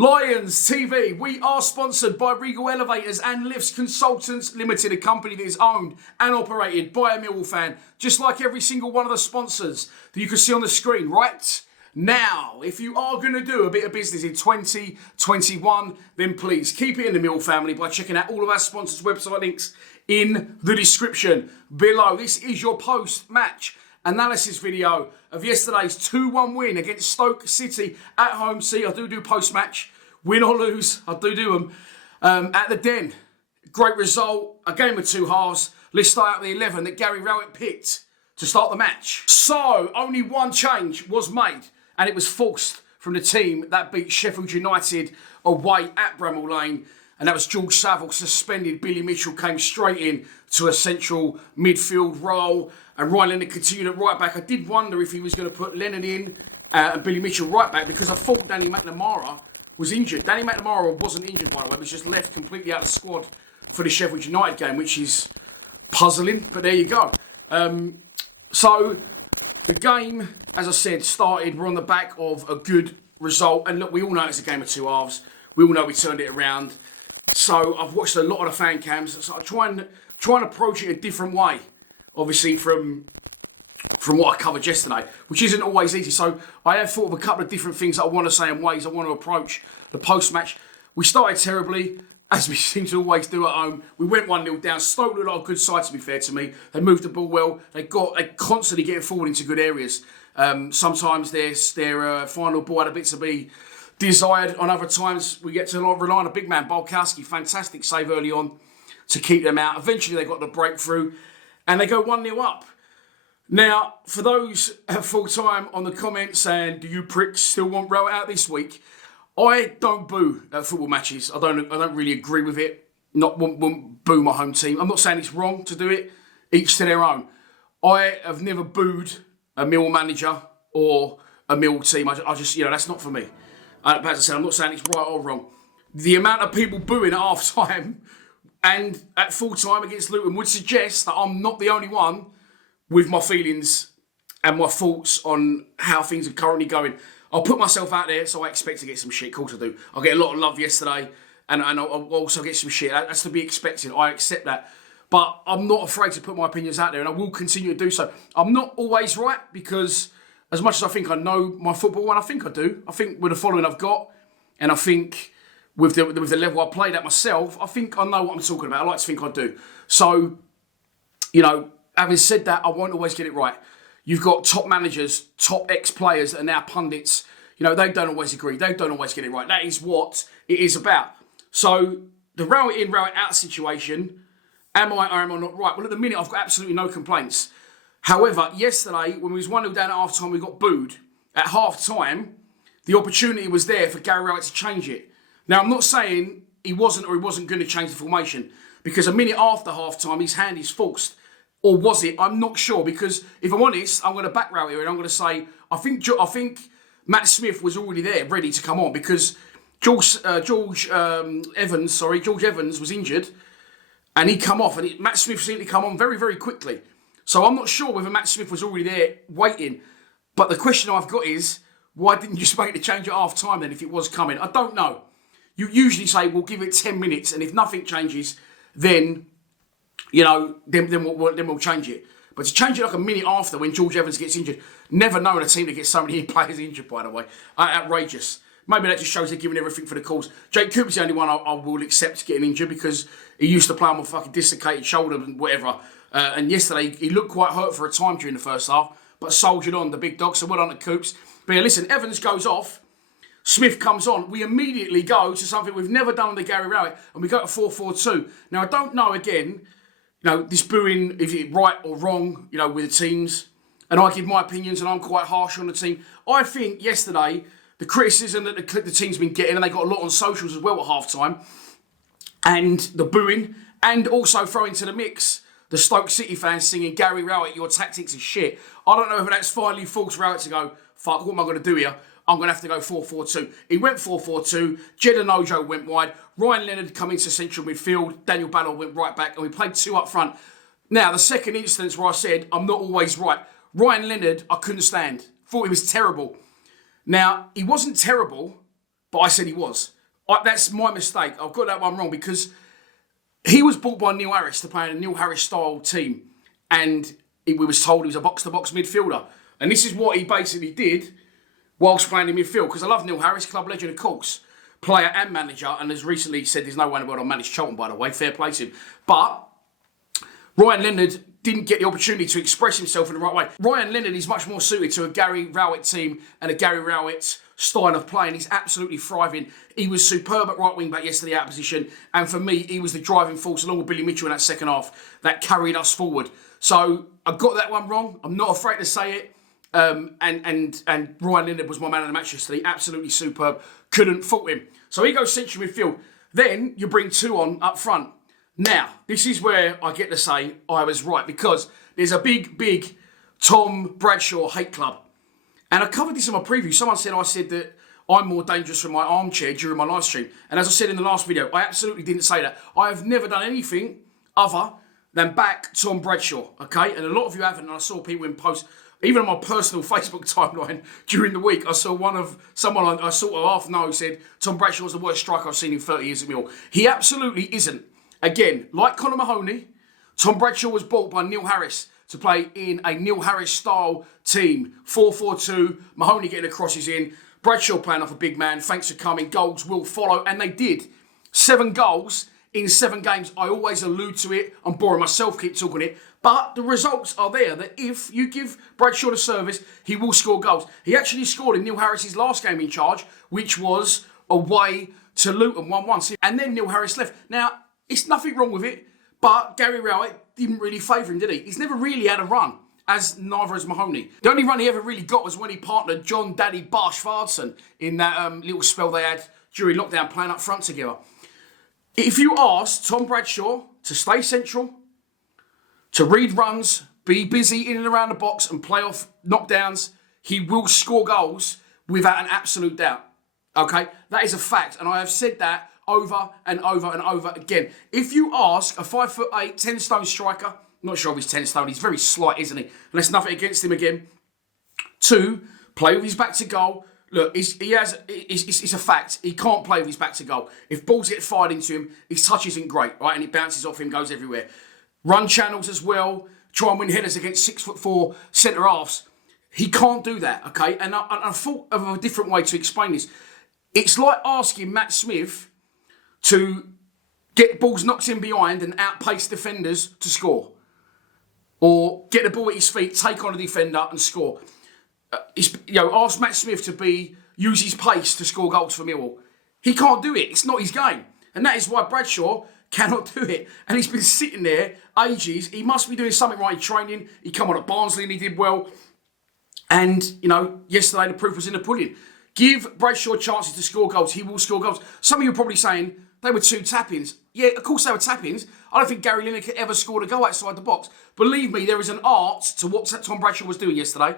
Lions TV, we are sponsored by Regal Elevators and Lifts Consultants Limited, a company that is owned and operated by a Millwall fan, just like every single one of the sponsors that you can see on the screen right now. If you are going to do a bit of business in 2021, then please keep it in the Millwall family by checking out all of our sponsors' website links in the description below. This is your post-match analysis video of yesterday's 2-1 win against Stoke City at home. See, I do post-match, win or lose, I do them at the Den. Great result, a game of two halves. Let's start out the 11 that Gary Rowett picked to start the match. So, only one change was made, and it was forced from the team that beat Sheffield United away at Bramall Lane. And that was George Saville suspended. Billy Mitchell came straight in to a central midfield role. And Ryan Leonard continued at right back. I did wonder if he was going to put Leonard in and Billy Mitchell right back, because I thought Danny McNamara was injured. Danny McNamara wasn't injured, by the way. He was just left completely out of the squad for the Sheffield United game, which is puzzling. But there you go. So the game, as I said, started. We're on the back of a good result. And look, we all know it's a game of two halves. We all know we turned it around. So I've watched a lot of the fan cams. So I try and approach it a different way, obviously from what I covered yesterday, which isn't always easy. So I have thought of a couple of different things that I want to say and ways I want to approach the post-match. We started terribly, as we seem to always do at home. We went 1-0 down. Stoke looked like a good side, to be fair to me. They moved the ball well. They constantly getting forward into good areas. Sometimes their final ball had a bit to be desired. On other times, we get to rely on a big man, Balkowski. Fantastic save early on to keep them out. Eventually, they got the breakthrough, and they go 1-0 up. Now, for those full-time on the comments saying, do you pricks still want Rowett out this week? I don't boo at football matches. I don't really agree with it. Won't boo my home team. I'm not saying it's wrong to do it. Each to their own. I have never booed a Millwall manager or a Millwall team. I just, that's not for me. As I said, I'm not saying it's right or wrong. The amount of people booing at half-time and at full-time against Luton would suggest that I'm not the only one with my feelings and my thoughts on how things are currently going. I'll put myself out there, so I expect to get some shit. Of course I do. I get a lot of love yesterday, and I'll also get some shit. That's to be expected. I accept that. But I'm not afraid to put my opinions out there, and I will continue to do so. I'm not always right, because as much as I think I know my football, and I think I do, I think with the following I've got, and I think with the level I played at myself, I think I know what I'm talking about. I like to think I do. So, having said that, I won't always get it right. You've got top managers, top ex-players that are now pundits. They don't always agree. They don't always get it right. That is what it is about. So, the Rowett in, Rowett out situation, am I or am I not right? Well, at the minute, I've got absolutely no complaints. However, yesterday, when we was 1-0 down at half-time, we got booed. At half-time, the opportunity was there for Gary Rowett to change it. Now, I'm not saying he wasn't going to change the formation, because a minute after half-time, his hand is forced. Or was it? I'm not sure, because if I'm honest, I'm going to back Rowett here and I'm going to say, I think Matt Smith was already there, ready to come on, because George Evans was injured, and he come off, and Matt Smith seemed to come on very, very quickly. So I'm not sure whether Matt Smith was already there waiting. But the question I've got is, why didn't you just make the change at half-time then if it was coming? I don't know. You usually say, we'll give it 10 minutes, and if nothing changes, then we'll change it. But to change it like a minute after, when George Evans gets injured, never known a team to get so many players injured, by the way. Outrageous. Maybe that just shows they're giving everything for the cause. Jake Cooper's the only one I will accept getting injured, because he used to play on a fucking dislocated shoulder and whatever. And yesterday, he looked quite hurt for a time during the first half, but soldiered on, the big dog, so well on to Coops. But yeah, listen, Evans goes off, Smith comes on. We immediately go to something we've never done under Gary Rowett, and we go to 4-4-2. Now, I don't know, again, this booing, if it's right or wrong, with the teams, and I give my opinions, and I'm quite harsh on the team. I think yesterday, the criticism that the team's been getting, and they got a lot on socials as well at half-time, and the booing, and also throwing to the mix the Stoke City fans singing, Gary Rowett, your tactics are shit. I don't know if that's finally forced Rowett to go, fuck, what am I going to do here? I'm going to have to go 4-4-2. He went 4-4-2. Jed and Ojo went wide. Ryan Leonard come into central midfield. Daniel Ballard went right back, and we played two up front. Now, the second instance where I said I'm not always right. Ryan Leonard, I couldn't stand. Thought he was terrible. Now, he wasn't terrible but I said he was. That's my mistake. I've got that one wrong because he was bought by Neil Harris to play in a Neil Harris style team, and we was told he was a box-to-box midfielder. And this is what he basically did whilst playing in midfield. Because I love Neil Harris, club legend, of course, player and manager, and has recently said there's no way in the world I'll manage Charlton, by the way. Fair play to him. But Ryan Leonard didn't get the opportunity to express himself in the right way. Ryan Leonard is much more suited to a Gary Rowett team and a Gary Rowett style of play, and he's absolutely thriving. He was superb at right wing back yesterday out of position, and for me, he was the driving force along with Billy Mitchell in that second half that carried us forward. So I got that one wrong. I'm not afraid to say it. And Ryan Leonard was my man of the match yesterday. Absolutely superb. Couldn't fault him. So he goes central midfield. Then you bring two on up front. Now, this is where I get to say I was right, because there's a big Tom Bradshaw hate club. And I covered this in my preview. Someone said I said that I'm more dangerous from my armchair during my live stream. And as I said in the last video, I absolutely didn't say that. I have never done anything other than back Tom Bradshaw, okay? And a lot of you haven't, and I saw people in posts, even on my personal Facebook timeline during the week, I saw someone I sort of half know said Tom Bradshaw was the worst striker I've seen in 30 years at Millwall. He absolutely isn't. Again, like Conor Mahoney, Tom Bradshaw was bought by Neil Harris to play in a Neil Harris style team. 4-4-2, Mahoney getting the crosses in, Bradshaw playing off a big man, thanks for coming, goals will follow, and they did. 7 goals in 7 games. I always allude to it, I'm boring myself, keep talking it, but the results are there, that if you give Bradshaw the service, he will score goals. He actually scored in Neil Harris's last game in charge, which was away to Luton, 1-1. And then Neil Harris left. Now, it's nothing wrong with it, but Gary Rowett didn't really favour him, did he? He's never really had a run, as neither has Mahoney. The only run he ever really got was when he partnered John Daddy Barsh Fardson in that little spell they had during lockdown playing up front together. If you ask Tom Bradshaw to stay central, to read runs, be busy in and around the box and play off knockdowns, he will score goals without an absolute doubt. Okay? That is a fact, and I have said that over and over and over again. If you ask a 5'8", 10 stone striker, not sure if he's 10 stone, he's very slight, isn't he? And there's nothing against him again. To play with his back to goal. Look, it's a fact. He can't play with his back to goal. If balls get fired into him, his touch isn't great, right? And it bounces off him, goes everywhere. Run channels as well. Try and win headers against 6'4" centre halves. He can't do that, okay? And I thought of a different way to explain this. It's like asking Matt Smith to get balls knocked in behind and outpace defenders to score. Or get the ball at his feet, take on a defender and score. Ask Matt Smith to use his pace to score goals for Millwall. He can't do it. It's not his game. And that is why Bradshaw cannot do it. And he's been sitting there ages. He must be doing something right in training. He come on at Barnsley and he did well. And, yesterday the proof was in the pudding. Give Bradshaw chances to score goals. He will score goals. Some of you are probably saying they were 2 tap-ins. Yeah, of course they were tap-ins. I don't think Gary Lineker ever scored a goal outside the box. Believe me, there is an art to what Tom Bradshaw was doing yesterday.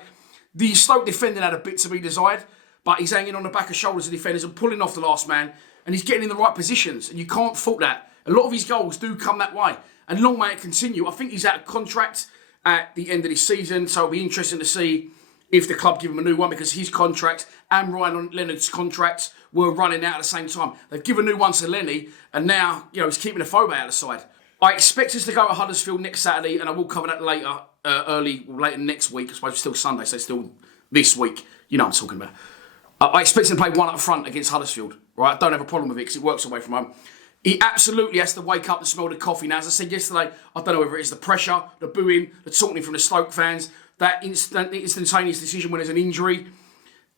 The Stoke defending had a bit to be desired, but he's hanging on the back of shoulders of defenders and pulling off the last man, and he's getting in the right positions, and you can't fault that. A lot of his goals do come that way, and long may it continue. I think he's out of contract at the end of this season, so it'll be interesting to see if the club give him a new one, because his contract and Ryan Leonard's contracts were running out at the same time. They've given a new one to Lenny, and now he's keeping the phobe out of the side. I expect us to go to Huddersfield next Saturday, and I will cover that later, later next week. I suppose it's still Sunday, so it's still this week. You know what I'm talking about. I expect him to play one up front against Huddersfield. Right? I don't have a problem with it because it works away from home. He absolutely has to wake up and smell the coffee. Now, as I said yesterday, I don't know whether it is the pressure, the booing, the taunting from the Stoke fans, that instantaneous decision when there's an injury.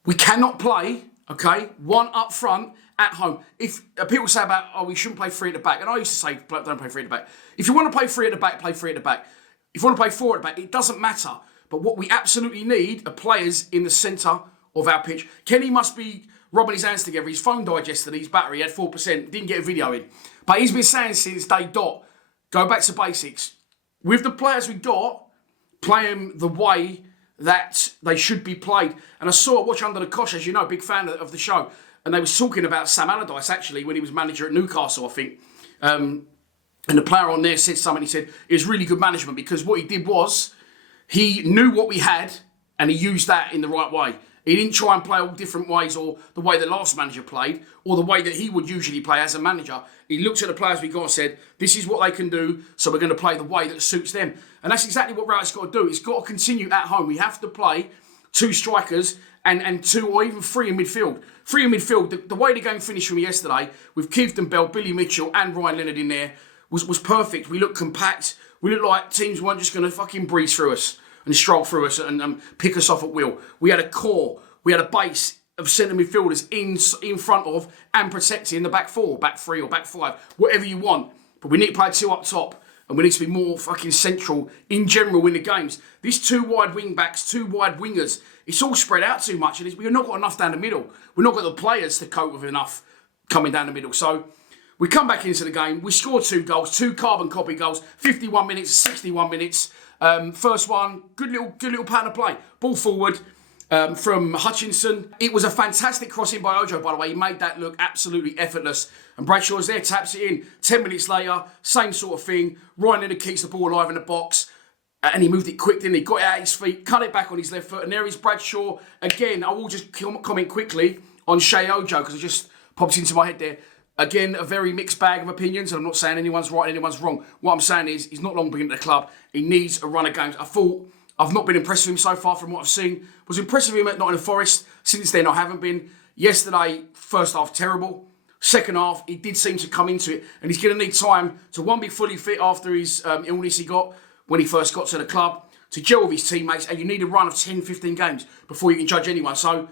We cannot play, okay, one up front at home. If people say about, we shouldn't play 3 at the back, and I used to say, don't play 3 at the back. If you want to play 3 at the back, play 3 at the back. If you want to play 4 at the back, it doesn't matter. But what we absolutely need are players in the centre of our pitch. Kenny must be rubbing his hands together. His phone died yesterday, his battery had 4%, didn't get a video in. But he's been saying since day dot, go back to basics. With the players we got, play them the way that they should be played. And I saw Watch Under the Cosh, as you know, big fan of the show. And they was talking about Sam Allardyce, actually, when he was manager at Newcastle, I think. And the player on there said something. He said it was really good management, because what he did was he knew what we had and he used that in the right way. He didn't try and play all different ways or the way the last manager played or the way that he would usually play as a manager. He looked at the players we got and said, this is what they can do, so we're going to play the way that suits them. And that's exactly what Router's got to do. It's got to continue at home. We have to play 2 strikers and 2 or even 3 in midfield. 3 in midfield, the way the game finished from yesterday with Keith Bell, Billy Mitchell and Ryan Leonard in there was perfect. We looked compact. We looked like teams weren't just going to fucking breeze through us and stroll through us and pick us off at will. We had a core, we had a base of centre midfielders in front of and protecting the back 4, back 3 or back 5, whatever you want. But we need to play 2 up top and we need to be more fucking central in general in the games. These 2 wide wing backs, 2 wide wingers, it's all spread out too much and we've not got enough down the middle. We've not got the players to cope with enough coming down the middle. So we come back into the game, we score 2 goals, 2 carbon copy goals, 51 minutes, 61 minutes. First one, good little pattern of play. Ball forward from Hutchinson. It was a fantastic crossing by Ojo, by the way. He made that look absolutely effortless. And Bradshaw's there, taps it in. 10 minutes later, same sort of thing. Ryan Leonard keeps the ball alive in the box. And he moved it quick, didn't he? Got it out his feet, cut it back on his left foot. And there is Bradshaw. Again, I will just comment quickly on Shea Ojo, because it just pops into my head there. Again, a very mixed bag of opinions, and I'm not saying anyone's right and anyone's wrong. What I'm saying is, he's not long been at the club. He needs a run of games. I've not been impressed with him so far from what I've seen. Was impressed with him at Nottingham Forest. Since then, I haven't been. Yesterday, first half, terrible. Second half, he did seem to come into it, and he's going to need time to, one, be fully fit after his illness he got when he first got to the club, to gel with his teammates, and you need a run of 10, 15 games before you can judge anyone. So,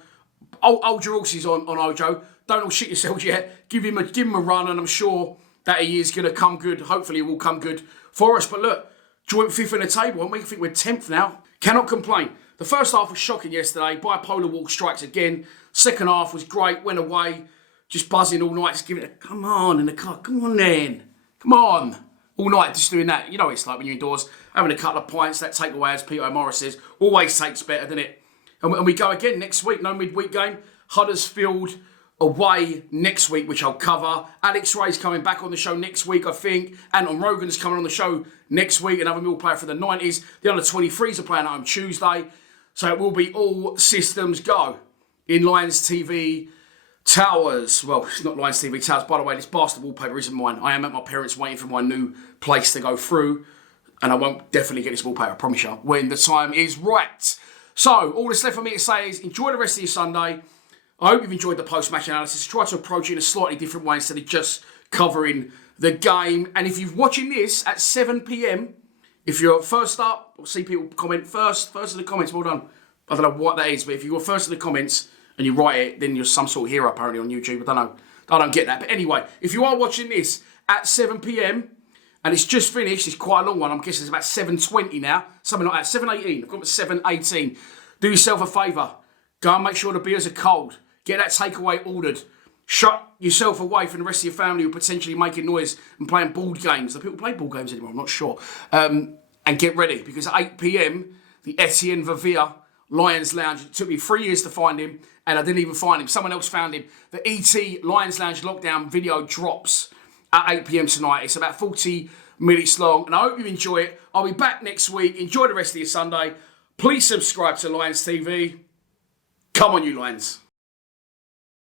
hold your horses on Ojo. Don't all shit yourselves yet. Give him a run, and I'm sure that he is going to come good. Hopefully, it will come good for us. But look, joint 5th in the table, and we think we're 10th now. Cannot complain. The first half was shocking yesterday. Bipolar walk strikes again. Second half was great. Went away, just buzzing all night. Just giving it, come on in the car. Come on then. Come on. All night just doing that. You know what it's like when you're indoors, having a couple of pints. That takeaway, as Peter Morris says, always tastes better, doesn't it? And we go again next week. No midweek game. Huddersfield away next week, which I'll cover. Alex Ray's coming back on the show next week, I think. Anton Rogan's coming on the show next week. Another Mill player for the 90s. The under-23s are playing at home Tuesday. So it will be all systems go in Lions TV Towers. Well, it's not Lions TV Towers. By the way, this bastard wallpaper isn't mine. I am at my parents' waiting for my new place to go through. And I won't definitely get this wallpaper, I promise you, when the time is right. So, all that's left for me to say is enjoy the rest of your Sunday. I hope you've enjoyed the post-match analysis. Try to approach it in a slightly different way instead of just covering the game. And if you're watching this at 7 p.m, if you're first up, I'll see people comment first in the comments, well done. I don't know what that is, but if you're first in the comments and you write it, then you're some sort of hero apparently on YouTube. I don't know. I don't get that. But anyway, if you are watching this at 7 p.m, and it's just finished, it's quite a long one. I'm guessing it's about 7:20 now. Something like that. 7:18. I've got 7:18. Do yourself a favour. Go and make sure the beers are cold. Get that takeaway ordered. Shut yourself away from the rest of your family who are potentially making noise and playing board games. Do people play board games anymore? I'm not sure. And get ready, because at 8 p.m, the Etienne Vervier Lions Lounge, it took me 3 years to find him, and I didn't even find him. Someone else found him. The ET Lions Lounge lockdown video drops at 8 p.m. tonight. It's about 40 minutes long, and I hope you enjoy it. I'll be back next week. Enjoy the rest of your Sunday. Please subscribe to Lions TV. Come on, you Lions.